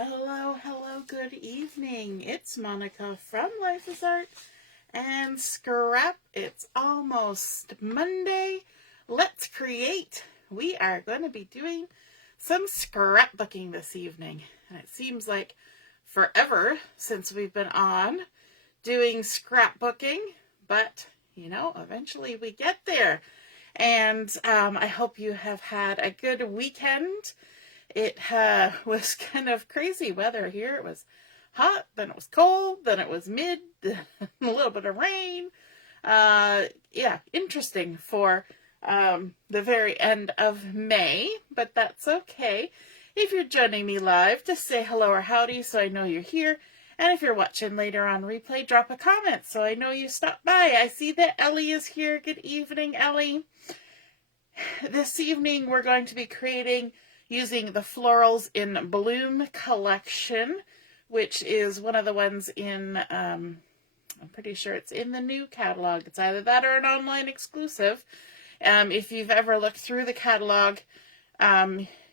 Hello, hello, good evening. It's Monica from Life is Art and Scrap. It's almost Monday. Let's create. We are going to be doing some scrapbooking this evening. And it seems like forever since we've been on doing scrapbooking, but you know, eventually we get there. And I hope you have had a good weekend. It was kind of crazy weather here. It was hot, then it was cold, then it was mid, a little bit of rain. Yeah, interesting for the very end of May, but that's okay. If you're joining me live, just say hello or howdy so I know you're here. And if you're watching later on replay, drop a comment so I know you stopped by. I see that Ellie is here. Good evening, Ellie. This evening we're going to be creating using the Florals in Bloom Collection, which is one of the ones in, I'm pretty sure it's in the new catalog. It's either that or an online exclusive. If you've ever looked through the catalog,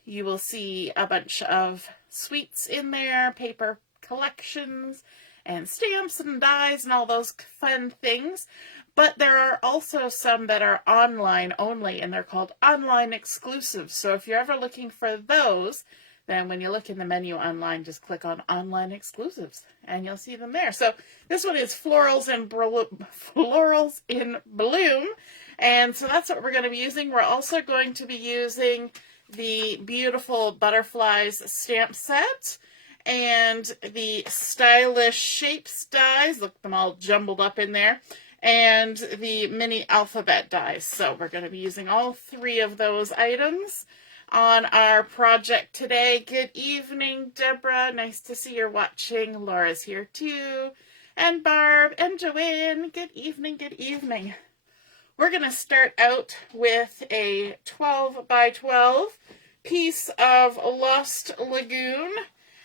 you will see a bunch of sweets in there, paper collections, and stamps and dies and all those fun things. But there are also some that are online only, and they're called online exclusives. So if you're ever looking for those, then when you look in the menu online, just click on online exclusives, and you'll see them there. So this one is Florals in Bloom, and so that's what we're going to be using. We're also going to be using the beautiful Butterflies stamp set, and the Stylish Shapes dies. Look, them all jumbled up in there. And the mini alphabet dies. So we're going to be using all three of those items on our project today. Good evening, Deborah. Nice to see you're watching. Laura's here too. And Barb and Joanne. Good evening, good evening. We're going to start out with a 12 by 12 piece of Lost Lagoon.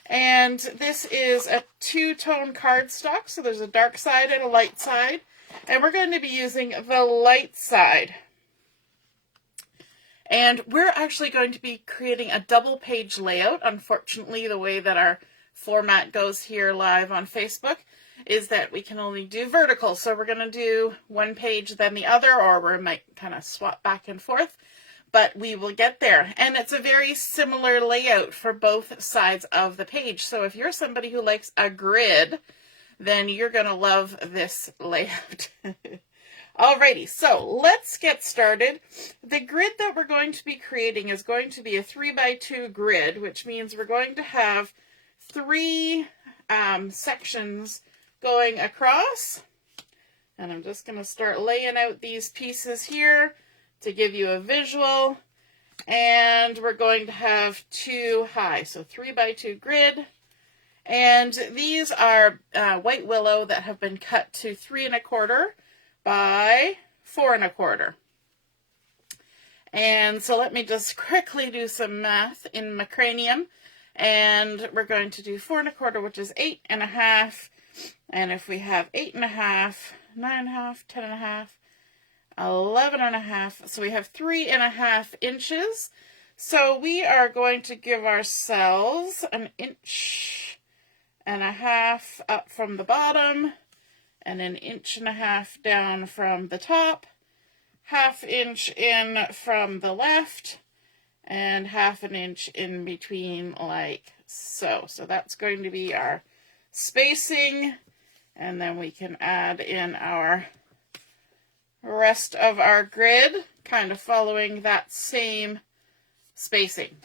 And this is a two-tone cardstock. So there's a dark side and a light side. And we're going to be using the light side. And we're actually going to be creating a double page layout. Unfortunately, the way that our format goes here live on Facebook is that we can only do vertical. So we're going to do one page, then the other, or we might kind of swap back and forth. But we will get there. And it's a very similar layout for both sides of the page. So if you're somebody who likes a grid, then you're going to love this layout. Alrighty, so let's get started. The grid that we're going to be creating is going to be a 3 by 2 grid, which means we're going to have three sections going across. And I'm just going to start laying out these pieces here to give you a visual. And we're going to have 2 high, so 3 by 2 grid. And these are white willow that have been cut to 3 1/4 by 4 1/4. And so let me just quickly do some math in my cranium. And we're going to do 4 1/4, which is 8 1/2. And if we have 8 1/2, 9 1/2, 10 1/2, 11 1/2. So we have 3 1/2 inches. So we are going to give ourselves an 1.5 inches up from the bottom, and an 1.5 inches down from the top, 1/2 inch in from the left, and 1/2 inch in between, like so. So that's going to be our spacing, and then we can add in our rest of our grid, kind of following that same spacing.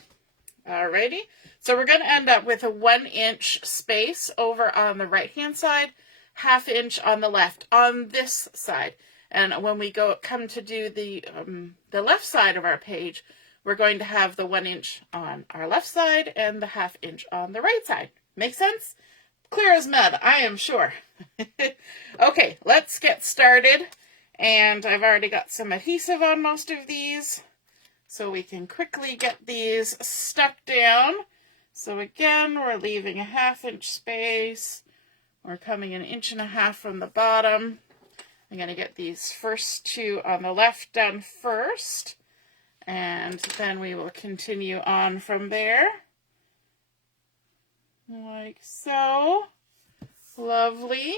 Alrighty, so we're going to end up with a 1 inch space over on the right hand side, 1/2 inch on the left on this side. And when we come to do the left side of our page, we're going to have the 1 inch on our left side and the 1/2 inch on the right side. Make sense? Clear as mud, I am sure. Okay, let's get started. And I've already got some adhesive on most of these, so we can quickly get these stuck down. So again, we're leaving a 1/2 inch space. We're coming 1.5 inches from the bottom. I'm going to get these first 2 on the left done first, and then we will continue on from there. like so. Lovely.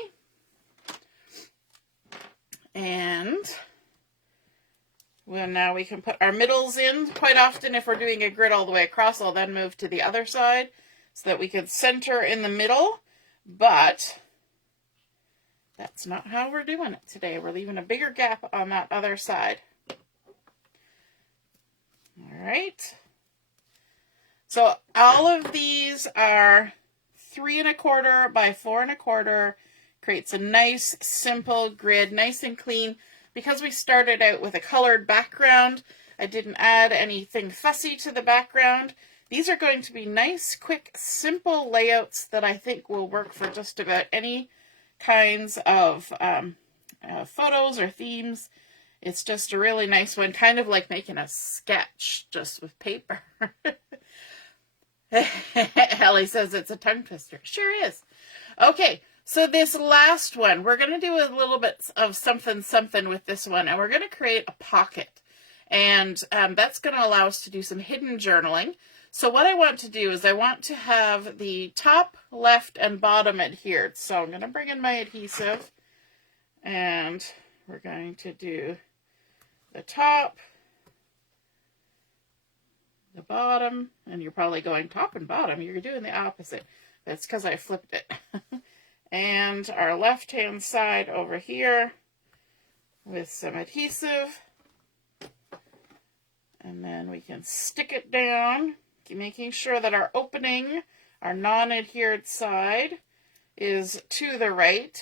And well, now we can put our middles in. Quite often if we're doing a grid all the way across, I'll then move to the other side so that we can center in the middle, but that's not how we're doing it today. We're leaving a bigger gap on that other side. All right. So all of these are 3 1/4 by 4 1/4. Creates a nice simple grid, nice and clean. Because we started out with a colored background, I didn't add anything fussy to the background. These are going to be nice, quick, simple layouts that I think will work for just about any kinds of photos or themes. It's just a really nice one, kind of like making a sketch just with paper. Ellie says it's a tongue twister. Sure is. Okay, so this last one, we're going to do a little bit of something with this one, and we're going to create a pocket. And that's going to allow us to do some hidden journaling. So what I want to do is I want to have the top, left, and bottom adhered. So I'm going to bring in my adhesive, and we're going to do the top, the bottom, and you're probably going top and bottom. You're doing the opposite. That's because I flipped it. And our left-hand side over here with some adhesive. And then we can stick it down, making sure that our opening, our non-adhered side, is to the right.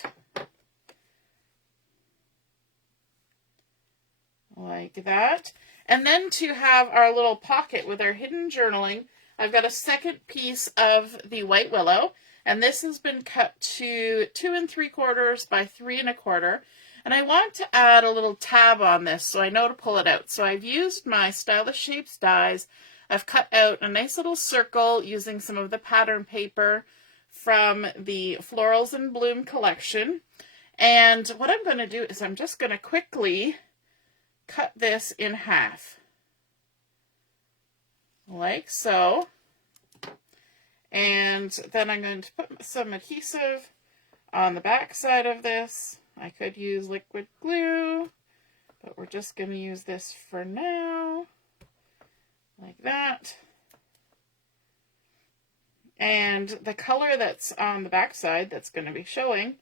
Like that. And then to have our little pocket with our hidden journaling, I've got a second piece of the white willow, and this has been cut to 2 3/4 by 3 1/4. And I want to add a little tab on this so I know to pull it out. So I've used my Stylish Shapes dies. I've cut out a nice little circle using some of the pattern paper from the Florals and Bloom collection. And what I'm going to do is I'm just going to quickly cut this in half. Like so. And then I'm going to put some adhesive on the back side of this. I could use liquid glue, but we're just going to use this for now. Like that. And the color that's on the back side that's going to be showing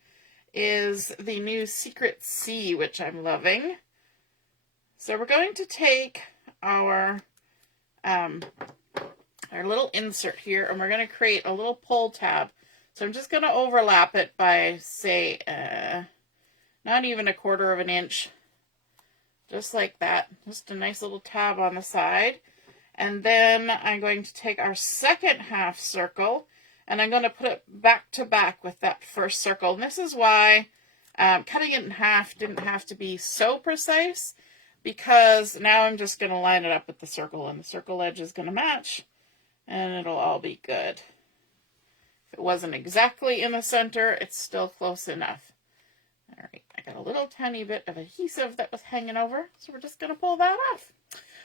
is the new Secret Sea, which I'm loving. So we're going to take our little insert here, and we're going to create a little pull tab. So I'm just going to overlap it by, say, not even 1/4 of an inch. Just like that. Just a nice little tab on the side. And then I'm going to take our second half circle, and I'm going to put it back to back with that first circle. And this is why cutting it in half didn't have to be so precise, because now I'm just going to line it up with the circle, and the circle edge is going to match, and it'll all be good. If it wasn't exactly in the center, it's still close enough. All right, I got a little tiny bit of adhesive that was hanging over, so we're just going to pull that off.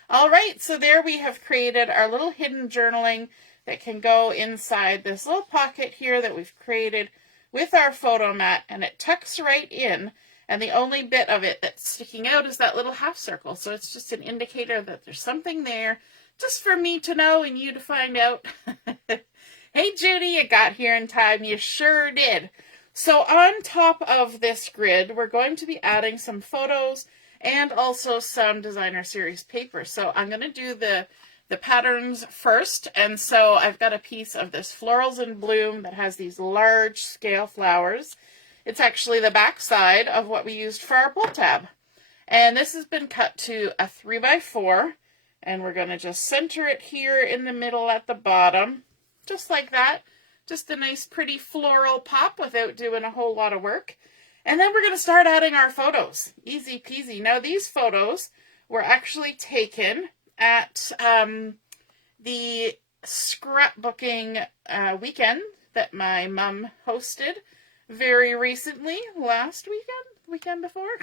All right, so there we have created our little hidden journaling that can go inside this little pocket here that we've created with our photo mat, and it tucks right in, and the only bit of it that's sticking out is that little half circle. So it's just an indicator that there's something there just for me to know and you to find out. Hey, Judy, you got here in time. You sure did. So on top of this grid, we're going to be adding some photos and also some designer series paper. So I'm going to do the patterns first. And so I've got a piece of this Florals and Bloom that has these large scale flowers. It's actually the back side of what we used for our pull tab. And this has been cut to a 3 by 4. And we're going to just center it here in the middle at the bottom. Just like that. Just a nice pretty floral pop without doing a whole lot of work. And then we're going to start adding our photos. Easy peasy. Now these photos were actually taken at the scrapbooking weekend that my mom hosted very recently, last weekend before.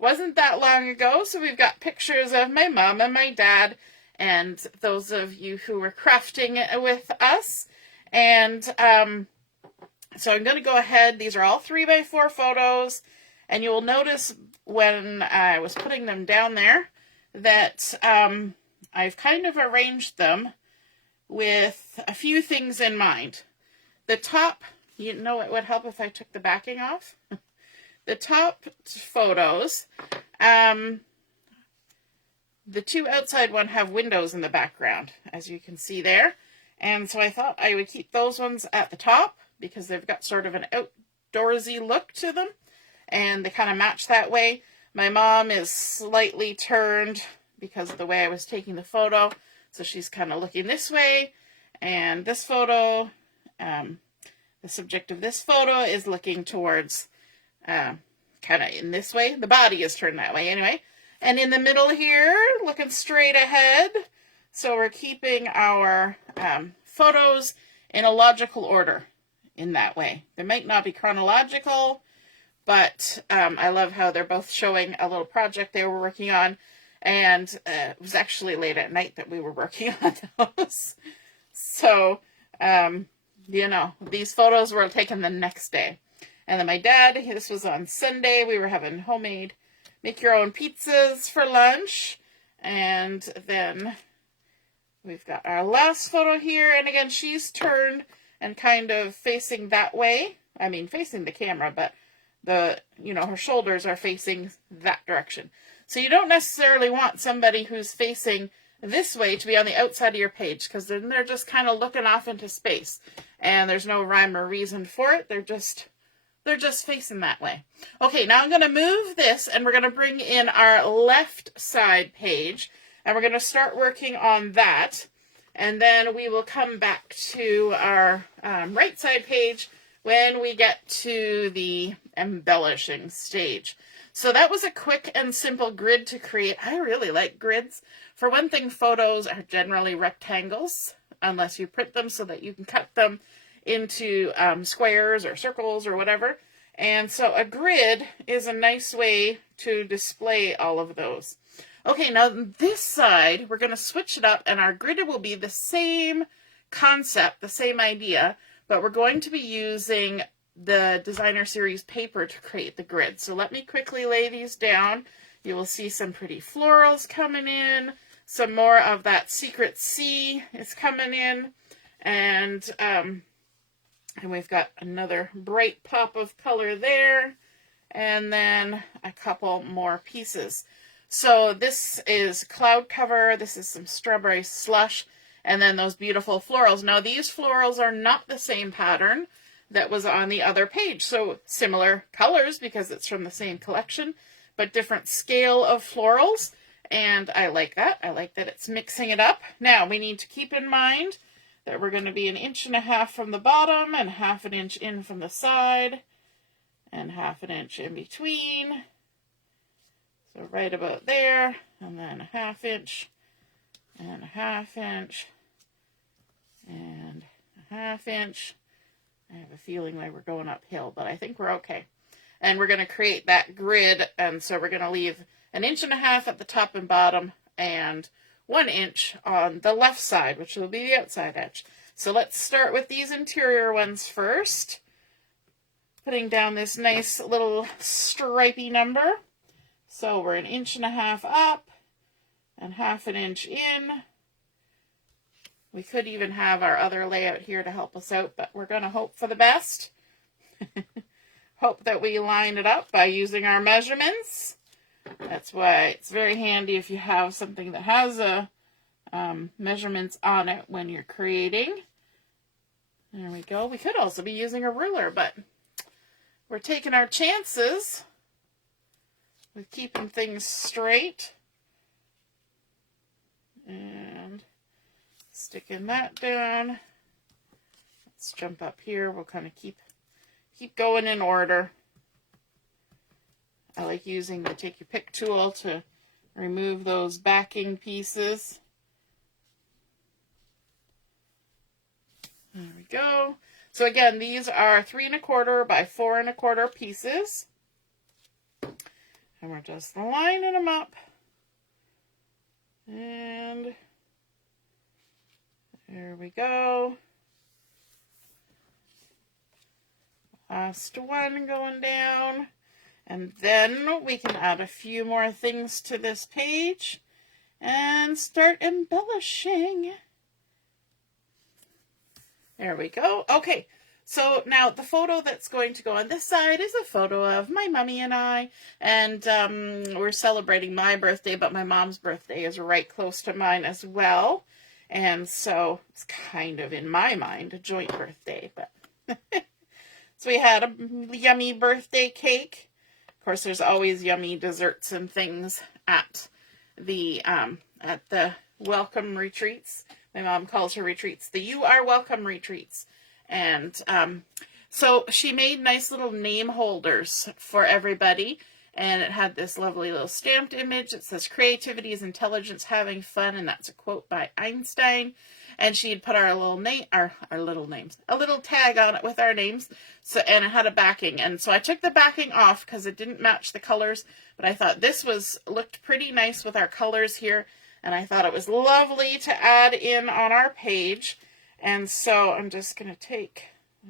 Wasn't that long ago, so we've got pictures of my mom and my dad and those of you who were crafting with us. And so I'm going to go ahead. These are all 3x4 photos. And you will notice when I was putting them down there that I've kind of arranged them with a few things in mind. The top, you know, it would help if I took the backing off. The top photos, the two outside one have windows in the background, as you can see there. And so I thought I would keep those ones at the top because they've got sort of an outdoorsy look to them. And they kind of match that way. My mom is slightly turned because of the way I was taking the photo. So she's kind of looking this way. And this photo, the subject of this photo is looking towards kind of in this way. The body is turned that way anyway. And in the middle here, looking straight ahead. So we're keeping our photos in a logical order in that way. They might not be chronological, but I love how they're both showing a little project they were working on. And it was actually late at night that we were working on those. So, you know, these photos were taken the next day. And then my dad, this was on Sunday, we were having homemade, make your own pizzas for lunch. And then we've got our last photo here. And again, she's turned and kind of facing that way. I mean, facing the camera, but her shoulders are facing that direction. So you don't necessarily want somebody who's facing this way to be on the outside of your page, because then they're just kind of looking off into space. And there's no rhyme or reason for it. They're just facing that way. Okay, now I'm going to move this, and we're going to bring in our left side page, and we're going to start working on that. And then we will come back to our right side page when we get to the embellishing stage. So that was a quick and simple grid to create. I really like grids. For one thing, photos are generally rectangles, unless you print them so that you can cut them into squares or circles or whatever. And so a grid is a nice way to display all of those. Okay, now this side, we're going to switch it up, and our grid will be the same concept, the same idea, but we're going to be using the Designer Series paper to create the grid. So let me quickly lay these down. You will see some pretty florals coming in. Some more of that Secret C is coming in. And we've got another bright pop of color there. And then a couple more pieces. So this is cloud cover. This is some strawberry slush. And then those beautiful florals. Now these florals are not the same pattern that was on the other page. So similar colors because it's from the same collection, but different scale of florals. And I like that. I like that it's mixing it up. Now we need to keep in mind that we're going to be 1.5 inches from the bottom and 1/2 inch in from the side and 1/2 inch in between. So right about there, and then 1/2 inch and 1/2 inch and 1/2 inch. I have a feeling like we're going uphill, but I think we're okay. And we're going to create that grid, and so we're going to leave 1.5 inches at the top and bottom and 1 inch on the left side, which will be the outside edge. So let's start with these interior ones first. Putting down this nice little stripy number. So we're 1.5 inches up and 1/2 inch in. We could even have our other layout here to help us out, but we're going to hope for the best. Hope that we line it up by using our measurements. That's why it's very handy if you have something that has measurements on it when you're creating. There we go. We could also be using a ruler, but we're taking our chances with keeping things straight. And sticking that down. Let's jump up here. We'll kind of keep going in order. I like using the take your pick tool to remove those backing pieces. There we go. So again, these are 3 1/4 by 4 1/4 pieces. And we're just lining them up. And there we go. Last one going down. And then we can add a few more things to this page and start embellishing. There we go. Okay, so now the photo that's going to go on this side is a photo of my mommy and I, and we're celebrating my birthday, but my mom's birthday is right close to mine as well, and so it's kind of, in my mind, a joint birthday. But so we had a yummy birthday cake. Of course, there's always yummy desserts and things at the welcome retreats. My mom calls her retreats the You Are Welcome retreats. And so she made nice little name holders for everybody. And it had this lovely little stamped image. It says, "Creativity is intelligence, having fun." And that's a quote by Einstein. And she had put our little name, our little names, a little tag on it with our names. So, and it had a backing. And so I took the backing off because it didn't match the colors. But I thought this looked pretty nice with our colors here. And I thought it was lovely to add in on our page. And so I'm just going to take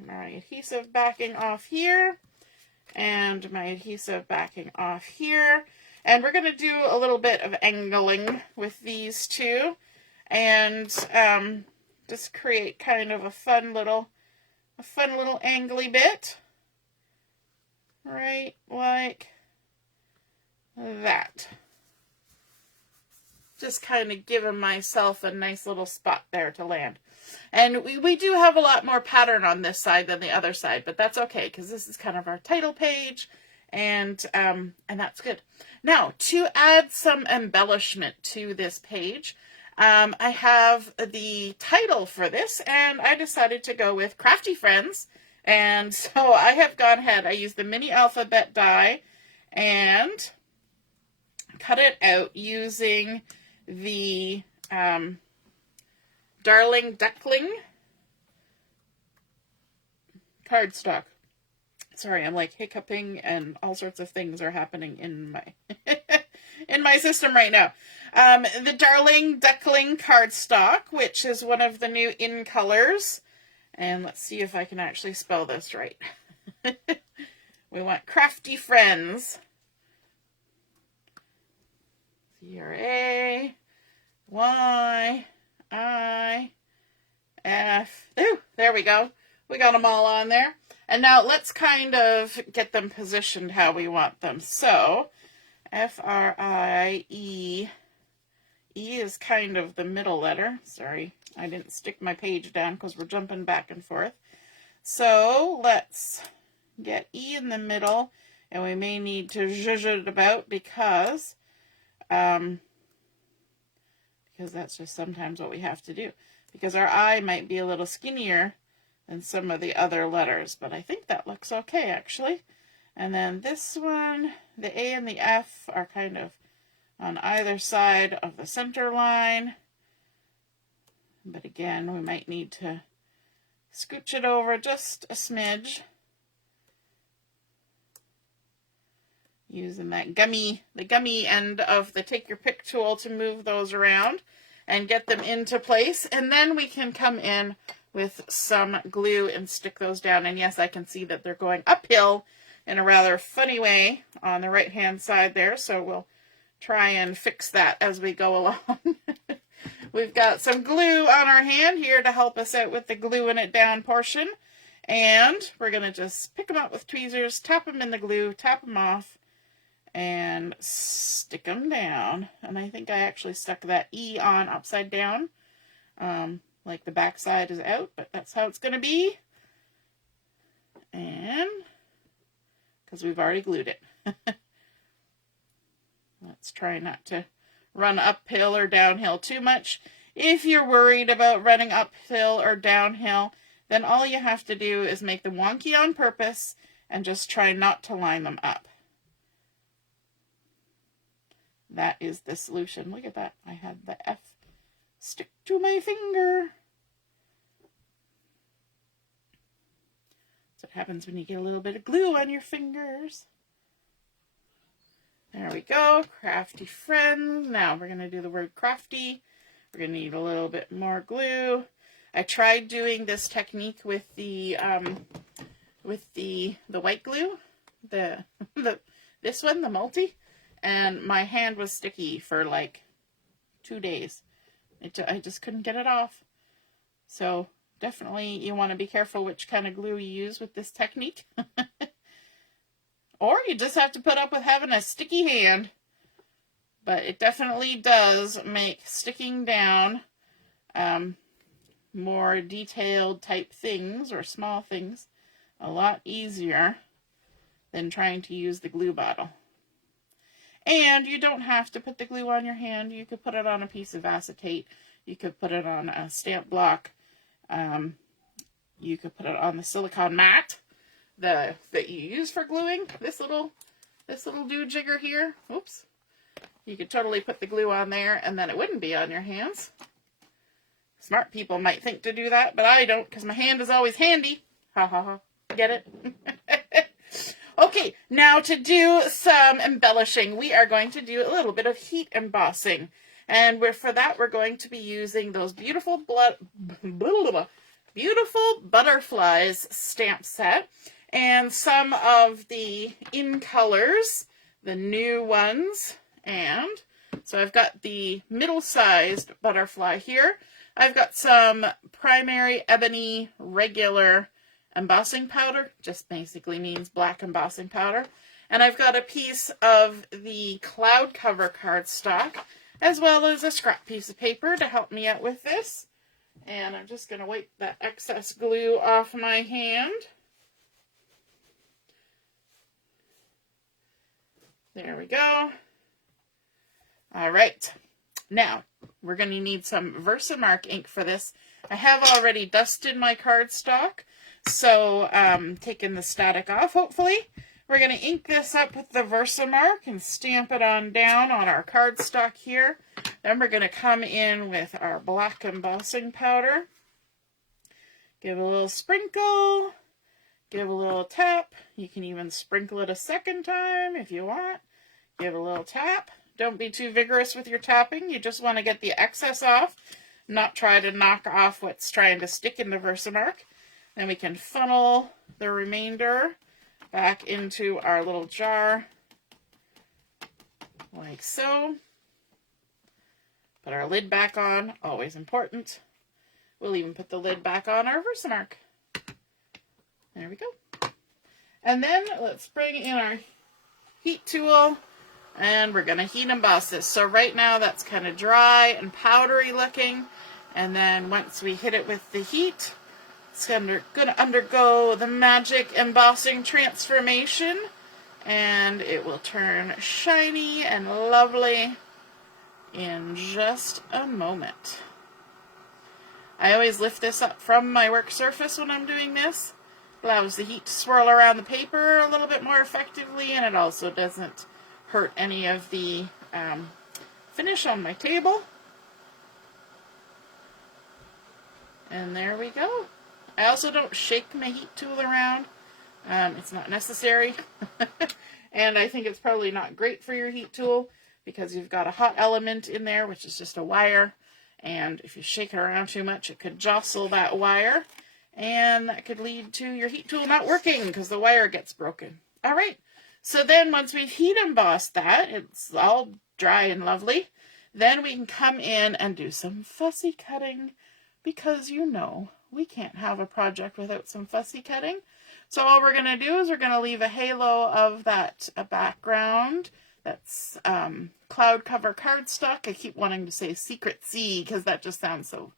my adhesive backing off here and my adhesive backing off here. And we're going to do a little bit of angling with these two and just create kind of a fun little angly bit. Right like that. Just kind of giving myself a nice little spot there to land. And we do have a lot more pattern on this side than the other side, but that's okay because this is kind of our title page, and that's good. Now, to add some embellishment to this page, I have the title for this, and I decided to go with Crafty Friends. And so I have gone ahead. I used the mini alphabet die and cut it out using the Darling Duckling cardstock. Sorry, I'm like hiccuping and all sorts of things are happening in my in my system right now. The Darling Duckling cardstock, which is one of the new in colors. And let's see if I can actually spell this right. We want Crafty Friends. C-R-A-Y-I-F. Ooh, there we go. We got them all on there. And now let's kind of get them positioned how we want them. So, F-R-I-E. E is kind of the middle letter. Sorry, I didn't stick my page down because we're jumping back and forth. So, let's get E in the middle. And we may need to zhuzh it about because that's just sometimes what we have to do. Because our I might be a little skinnier than some of the other letters. But I think that looks okay, actually. And then this one, the A and the F are kind of on either side of the center line. But again, we might need to scooch it over just a smidge. Using that the gummy end of the take your pick tool to move those around and get them into place. And then we can come in with some glue and stick those down. And yes, I can see that they're going uphill in a rather funny way on the right hand side there. So we'll try and fix that as we go along. We've got some glue on our hand here to help us out with the gluing it down portion. And we're going to just pick them up with tweezers, tap them in the glue, tap them off, and stick them down. And I think I actually stuck that E on upside down. Like the back side is out, but that's how it's going to be. And because we've already glued it. Let's try not to run uphill or downhill too much. If you're worried about running uphill or downhill, then all you have to do is make them wonky on purpose and just try not to line them up. That is the solution. Look at that. I had the F stick to my finger. That's what happens when you get a little bit of glue on your fingers. There we go. Crafty Friends. Now we're going to do the word crafty. We're going to need a little bit more glue. I tried doing this technique with the with the white glue, this one, the multi, and my hand was sticky for like 2 days. I just couldn't get it off. So definitely you want to be careful which kind of glue you use with this technique. Or you just have to put up with having a sticky hand. But it definitely does make sticking down more detailed type things or small things a lot easier than trying to use the glue bottle. And you don't have to put the glue on your hand. You could put it on a piece of acetate. You could put it on a stamp block. You could put it on the silicone mat that you use for gluing. This little do-jigger here. Oops. You could totally put the glue on there and then it wouldn't be on your hands. Smart people might think to do that, but I don't because my hand is always handy. Ha ha ha. Get it? Okay, now to do some embellishing, we are going to do a little bit of heat embossing. And for that, we're going to be using those beautiful butterflies stamp set and some of the in colors, the new ones. And so I've got the middle-sized butterfly here. I've got some primary ebony regular embossing powder, just basically means black embossing powder. And I've got a piece of the cloud cover cardstock, as well as a scrap piece of paper to help me out with this. And I'm just going to wipe that excess glue off my hand. There we go. All right. Now, we're going to need some Versamark ink for this. I have already dusted my cardstock, so taking the static off, hopefully. We're going to ink this up with the Versamark and stamp it on down on our cardstock here. Then we're going to come in with our black embossing powder. Give a little sprinkle. Give a little tap. You can even sprinkle it a second time if you want. Give a little tap. Don't be too vigorous with your tapping. You just want to get the excess off, not try to knock off what's trying to stick in the Versamark. Then we can funnel the remainder back into our little jar, like so. Put our lid back on, always important. We'll even put the lid back on our Versamark. There we go. And then let's bring in our heat tool, and we're going to heat emboss this. So right now that's kind of dry and powdery looking, and then once we hit it with the heat, it's going to undergo the magic embossing transformation, and it will turn shiny and lovely in just a moment. I always lift this up from my work surface when I'm doing this. Allows the heat to swirl around the paper a little bit more effectively, and it also doesn't hurt any of the finish on my table. And there we go. I also don't shake my heat tool around. It's not necessary. And I think it's probably not great for your heat tool because you've got a hot element in there, which is just a wire. And if you shake it around too much, it could jostle that wire. And that could lead to your heat tool not working because the wire gets broken. All right. So then once we've heat embossed that, it's all dry and lovely. Then we can come in and do some fussy cutting because, you know, we can't have a project without some fussy cutting. So all we're going to do is we're going to leave a halo of that background. That's cloud cover cardstock. I keep wanting to say secret C because that just sounds so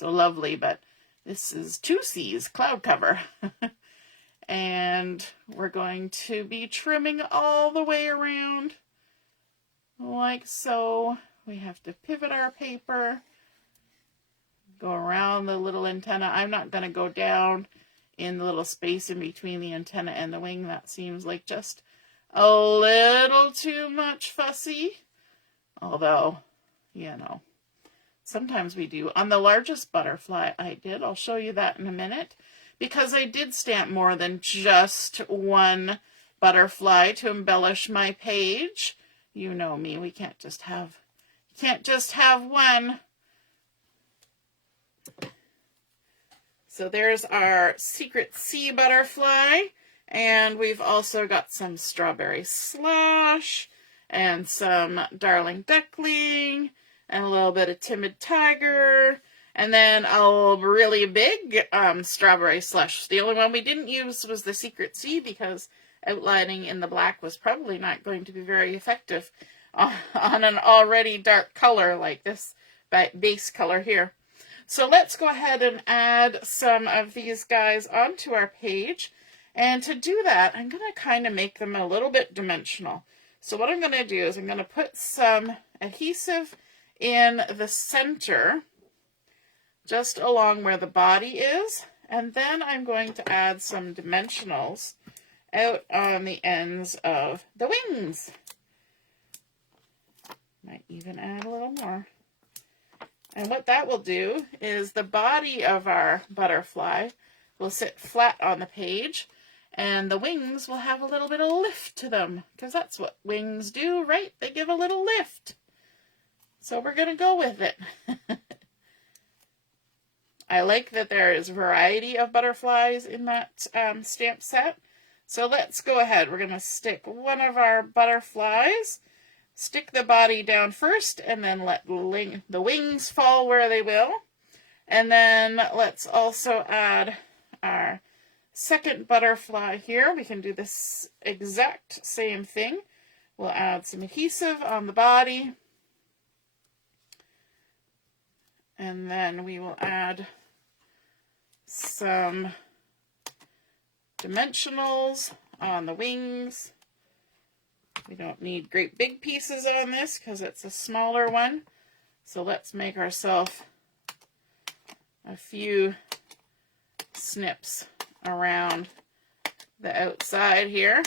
lovely, but this is 2 C's, cloud cover. And we're going to be trimming all the way around like so. We have to pivot our paper, go around the little antenna. I'm not going to go down in the little space in between the antenna and the wing. That seems like just a little too much fussy. Although, you know, sometimes we do. On the largest butterfly I did, I'll show you that in a minute, because I did stamp more than just one butterfly to embellish my page. You know me, we can't just have one. So there's our Secret Sea butterfly, and we've also got some Strawberry Slosh, and some Darling Duckling, and a little bit of Timid Tiger, and then a really big Strawberry Slush. The only one we didn't use was the Secret Sea because outlining in the black was probably not going to be very effective on an already dark color like this base color here. So let's go ahead and add some of these guys onto our page. And to do that, I'm going to kind of make them a little bit dimensional. So what I'm going to do is I'm going to put some adhesive in the center, just along where the body is. And then I'm going to add some dimensionals out on the ends of the wings. Might even add a little more. And what that will do is the body of our butterfly will sit flat on the page, and the wings will have a little bit of lift to them, because that's what wings do, right? They give a little lift. So we're going to go with it. I like that there is a variety of butterflies in that stamp set. So let's go ahead. We're going to stick one of our butterflies, stick the body down first, and then let the wings fall where they will. And then let's also add our second butterfly here. We can do this exact same thing. We'll add some adhesive on the body. And then we will add some dimensionals on the wings. We don't need great big pieces on this because it's a smaller one. So let's make ourselves a few snips around the outside here.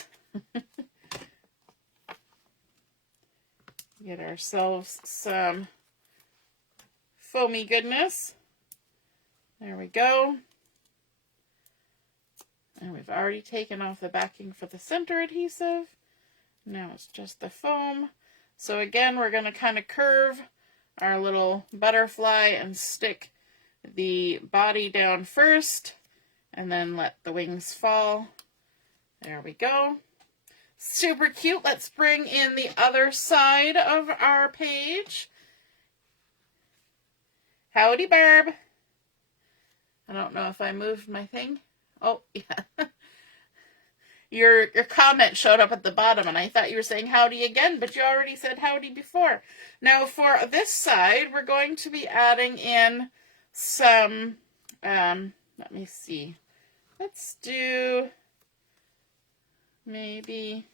Get ourselves some foamy goodness. There we go. And we've already taken off the backing for the center adhesive. Now it's just the foam. So again, we're going to kind of curve our little butterfly and stick the body down first, and then let the wings fall. There we go. Super cute. Let's bring in the other side of our page. Howdy, Barb. I don't know if I moved my thing. Oh, yeah. Your comment showed up at the bottom, and I thought you were saying howdy again, but you already said howdy before. Now, for this side, we're going to be adding in some, let me see. Let's do, maybe,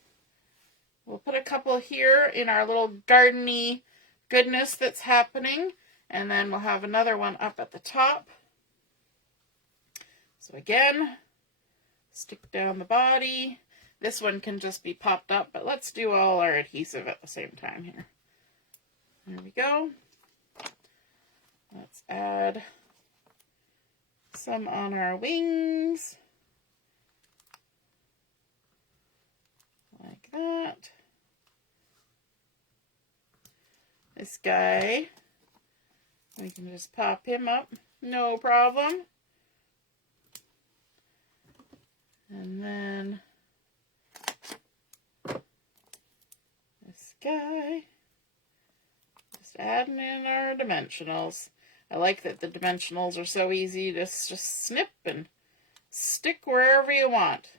we'll put a couple here in our little garden-y goodness that's happening, and then we'll have another one up at the top. So again, stick down the body. This one can just be popped up, but let's do all our adhesive at the same time here. There we go. Let's add some on our wings. Like that. This guy, we can just pop him up, no problem. And then this guy, just adding in our dimensionals. I like that the dimensionals are so easy to just snip and stick wherever you want.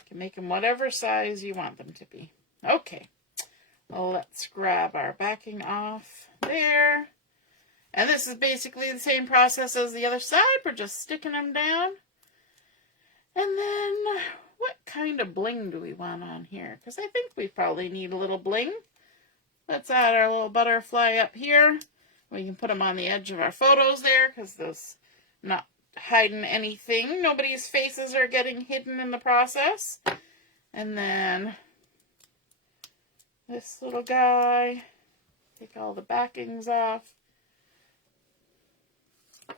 You can make them whatever size you want them to be. Okay, well, let's grab our backing off there. And this is basically the same process as the other side. We're just sticking them down. And then, what kind of bling do we want on here? Because I think we probably need a little bling. Let's add our little butterfly up here. We can put them on the edge of our photos there, because those not hiding anything. Nobody's faces are getting hidden in the process. And then, this little guy. Take all the backings off. We've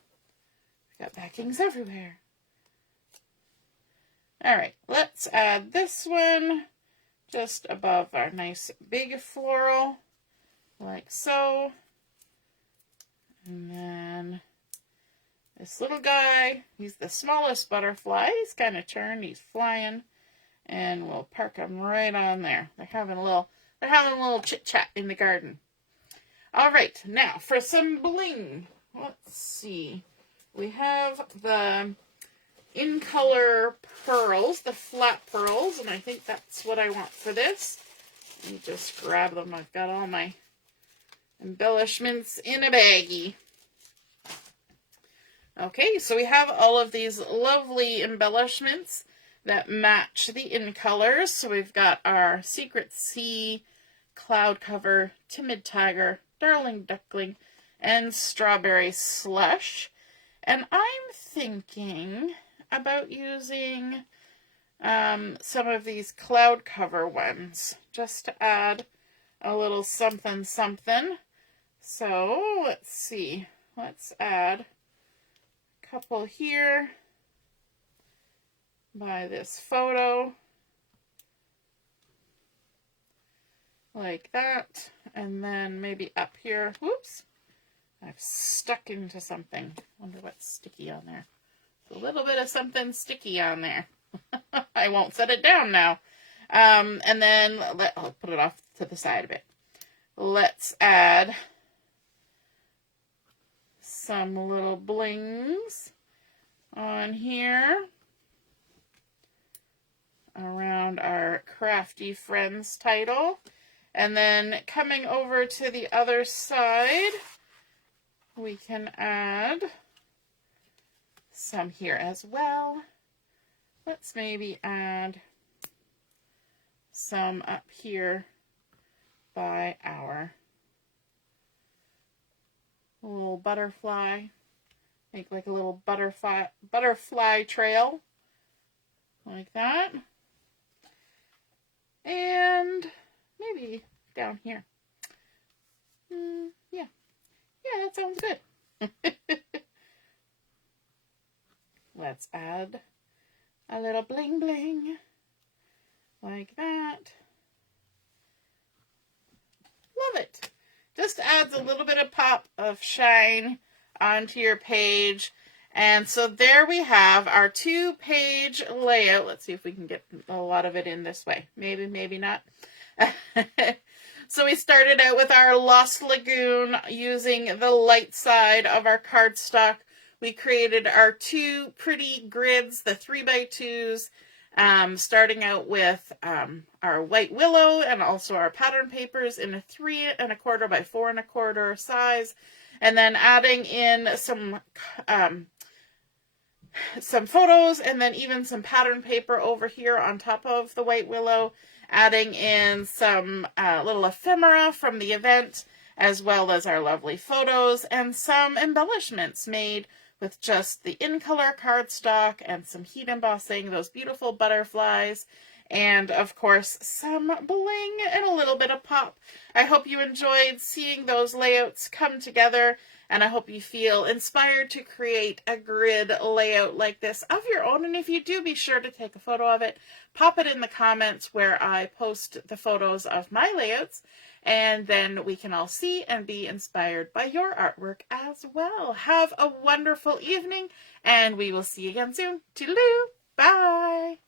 got backings everywhere. Alright, let's add this one just above our nice big floral, like so. And then This little guy, he's the smallest butterfly. He's kind of turned, he's flying, and we'll park him right on there. They're having a little chit chat in the garden. All right, now for some bling. Let's see. We have the in color pearls, the flat pearls, and I think that's what I want for this. Let me just grab them. I've got all my embellishments in a baggie. Okay, so we have all of these lovely embellishments that match the in colors. So we've got our Secret Sea, Cloud Cover, Timid Tiger, Darling Duckling, and Strawberry Slush. And I'm thinking about using some of these cloud cover ones just to add a little something something. So let's see, let's add a couple here by this photo like that, and then maybe up here, whoops, I've stuck into something. Wonder what's sticky on there. A little bit of something sticky on there. I won't set it down now. And then I'll put it off to the side a bit. Let's add some little blings on here around our Crafty Friends title. And then coming over to the other side, we can add some here as well. Let's maybe add some up here by our little butterfly. Make like a little butterfly trail like that. And maybe down here. Yeah, that sounds good. Let's add a little bling bling like that. Love it. Just adds a little bit of pop of shine onto your page. And so there we have our 2-page layout. Let's see if we can get a lot of it in this way. Maybe, maybe not. So we started out with our Lost Lagoon using the light side of our cardstock. We created our 2 pretty grids, the 3x2s, starting out with our white willow and also our pattern papers in a 3 1/4 by 4 1/4 size, and then adding in some photos and then even some pattern paper over here on top of the white willow, adding in some little ephemera from the event, as well as our lovely photos and some embellishments made with just the in-color cardstock and some heat embossing, those beautiful butterflies, and of course some bling and a little bit of pop. I hope you enjoyed seeing those layouts come together, and I hope you feel inspired to create a grid layout like this of your own. And if you do, be sure to take a photo of it, pop it in the comments where I post the photos of my layouts, and then we can all see and be inspired by your artwork as well. Have a wonderful evening, and we will see you again soon. Toodaloo! Bye!